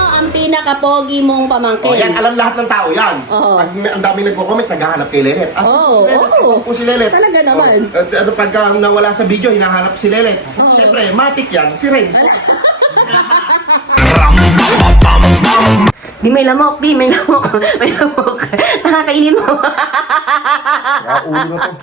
ang pinaka-pogi mong pamangkin? Oh, yan, alam lahat ng tao yan. Oh. Pag ang dami nagko-comment, naghahanap kay Lelet. Oo. oh, si Lelet, po si Lelet. Talaga naman. Oh. At, at, at pagka nawala sa video, hinahanap si Lelet. Oh. Siyempre, matik yan, si Renz. Di may lamok, di may lamok. May lamok. Nakakainin mo. Kaya ulo to.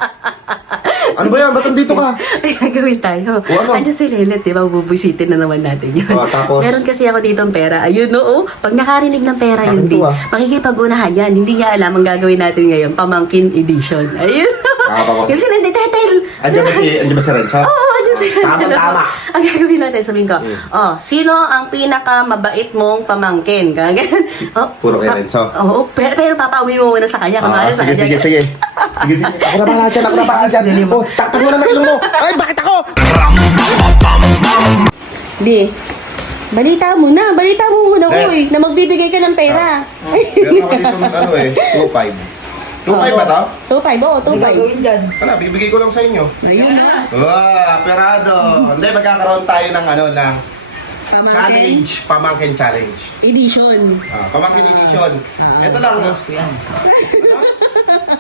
Ano ba yan? Ba't nandito ka? Ay, nagawin tayo. O ano? Ano yes, si Lelet, di ba? Bubusitin na naman natin yun. O, tapos? Meron kasi ako dito ang pera. Ayun, oo. No, oh, pag nakarinig ng pera, Bakin yun din. Ah. Makikipagunahan yan. Hindi niya alam ang gagawin natin ngayon. Pamangkin edition. Ayun. Ah, Yung sinindi title. Andiyan ba si, andiyan ba si Renz, Oo, oh, andiyan si Renz. Tama, tama. Ang gagawin natin, sabihin ko, yeah. oh, sino ang pinaka mabait mong pamangkin? Gagawin. oh, Puro kay Renz, Oo, oh, pero, pero papawi mo muna sa kanya. Ah, Kamali, sige, sa sige, kanya. sige, sige, sige. Sige, sige. Ako na bahala dyan. Ako na bahala dyan. Oh, takpan mo na mo. Ay, bakit ako? Di. Balita mo na. Balita mo muna ko eh. Na magbibigay ka ng pera. Ah, oh. uh, ay, meron ako dito ng ano eh. 2-5. 2-5 oh, ba ito? 2-5. Oo, 2-5. Ano, bibigay ko lang sa inyo. Ayun na. Ah, wow, perado. Hindi, magkakaroon tayo ng ano lang. Pamangkin. Challenge. Pamangkin challenge. Edition. Ah, pamangkin uh, edition. Uh, ah, ah, ito lang. Ito uh, lang.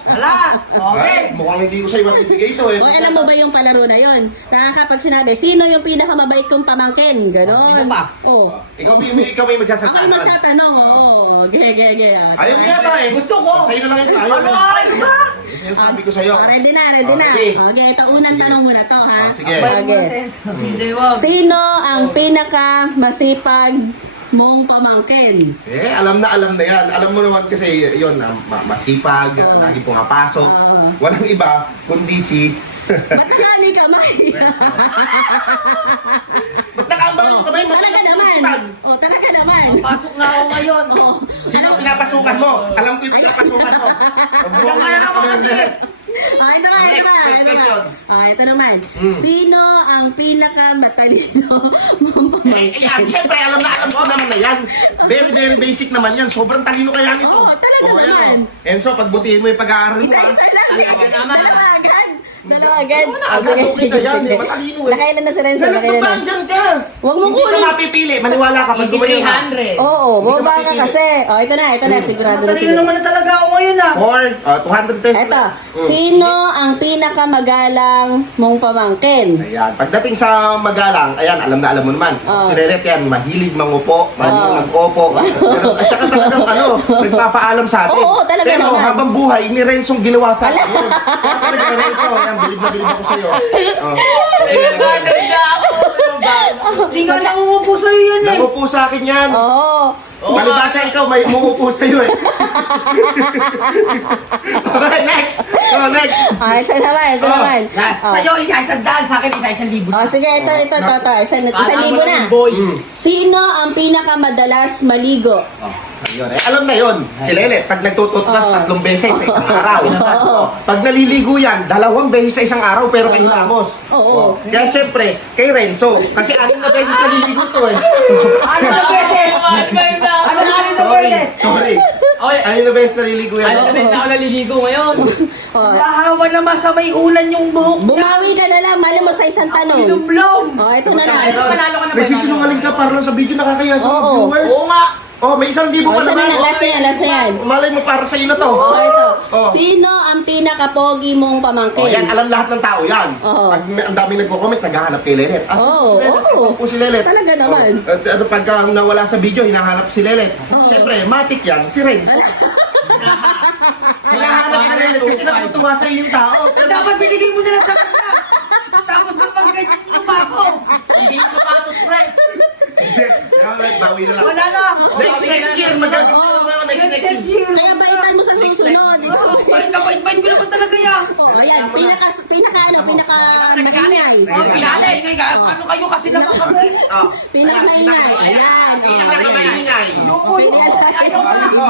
Wala! Okay! Ah, mukhang hindi ko sa ibang ito eh. O, oh, alam mo sa... ba yung palaro na yun? Oh. Taka, kapag sinabi, sino yung pinakamabait kong pamangkin? Ganon. Ah, hindi ba? O. Oh. Uh. Ikaw, ba ikaw may Ako yung magtatanong, oo. Gege, gege. Ayaw niya ta eh. Gusto ko. Sa'yo na lang yun. Ayaw mo. Ano ka? sabi ko sa'yo. Oh, ah, ready na, ready ah, okay. na. Okay. okay, ito unang okay. tanong muna to ha. Ah, sige. Okay. Okay. Sino ang pinakamasipag mong pamangkin. Eh, alam na alam na yan. Alam mo naman kasi yun, na masipag, oh. lagi pumapasok. Uh. -huh. Pong uh -huh. Walang iba, kundi si... Ba't nakaano kamay? <Ba't>, oh. nakaan ba no. kamay? Ba't nakaano yung kamay? Talaga, talaga ka naman. Masipag? Oh, talaga naman. Pasok na ako ngayon. Oh. Sino ay pinapasukan mo? Alam ko yung ay pinapasukan mo. Huwag mo na lang ako kasi. Ay, next question. Ah, oh, uh, ito naman. Mm. Sino ang pinaka matalino mamamayan? eh, eh, yan. siyempre, alam na alam ko naman na yan. Very, very basic naman yan. Sobrang talino kaya nito. Oo, oh, talaga oh, naman. Eh, Enzo, so, pagbutihin mo yung pag-aaral mo. Isa-isa isa lang. Talaga eh. naman. Dalawa na. agad. Dalawa agad. Ano na, agad. Sige, sige. sige, sige. Eh. Lakay lang na si Renzo. Lakay lang. Lakay lang. Huwag mong kulit. Hindi ka mapipili. Maniwala ka pag Easy 300. Oo, oo. Huwag baka kasi. Oh, ito na, ito na. Sigurado na sila. Matalino naman na kayo na. Call, uh, 200 pesos. Eto, mm. Uh, sino ang pinakamagalang mong pamangkin? Ayan, pagdating sa magalang, ayan, alam na alam mo naman. Oh. Uh. Si Reret yan, mahilig mangupo, mahilig oh. nag-opo. At saka talagang ano, nagpapaalam sa atin. Oo, oh, oh, talaga Pero naman. habang buhay, ni Renzo'ng ginawa sa alam. atin. Kaya talaga, Renzo, yan, bilib na bilib ako sa'yo. Oh. Ayan, ayan, ayan. Hindi nga nangungupo sa'yo yun eh. Nangupo sa akin yan. Oo. Oh, Palibasa ikaw, may mungupo sa iyo eh. okay, next. Oh, so, next. Oh, ito naman, ito naman. oh, naman. Sa iyo, sa isa daan sa akin, isa isang libo. Oh, sige, ito, oh. ito, ito, ito, isa, isang libo na. Sino ang pinakamadalas maligo? Oh. Ayun, eh, alam na yon si Lele, pag nagtututmas oh, oh. tatlong beses oh, oh. sa isang araw. Oh. oh. pag naliligo yan, dalawang beses sa isang araw, pero kay Lamos. Oh. Oh. Okay. Kaya syempre, kay Renzo. Kasi anong na beses naliligo to eh. anong beses? anong beses? sorry, sorry. okay. Ano yung best naliligo no? yan? ay, yung best uh -huh. na ako naliligo ngayon? oh. Nahawa na masamay ulan yung buhok niya. Bum Bumawi bum ka na lang, mali mo sa isang tanong. Ang kilumlom! Oh, ito bum na lang. Ito, panalo ma ka na ba? Nagsisinungaling ka para lang sa video, nakakaya sa mga oh, oh. viewers. Oo nga. Oh, may isang libo pa naman. Last na yan, last na yan. Malay mo para sa ino to. Oo, ito. Sino pinakapogi mong pamangkin. Oh, yan, alam lahat ng tao yan. Oh. Pag ang daming nagko-comment, naghahanap kay Lelet. Ah, oh, si Lelet, oh. po si Lelet. Talaga naman. Oh. At, at, at pag nawala sa video, hinahanap si Lelet. Oh. Siyempre, matik yan, si Renzo. hinahanap si Lelet kasi nakutuwa sa iyong tao. Dapat binigay mo nila sa kanya. Tapos nung pag-ganyan niyo pa ako. Hindi yung sapatos, Fred. Hindi. Wala na. Next, next year, magagawa next, next, next year. Kaya baitan mo sa susunod. Bait ka, bait, bait ko naman talaga yan. oh, ayan, ayan pinaka, Panay, pinaka, mo? ano, pinaka, maingay. Oh, pinaka, o, okay. Okay. Ano kayo kasi naman na oh. pinak kami? Uh -huh. Pinaka, maingay. Uh, okay. Ayan. Okay. Pinaka, maingay. Yun. Pinaka, maingay.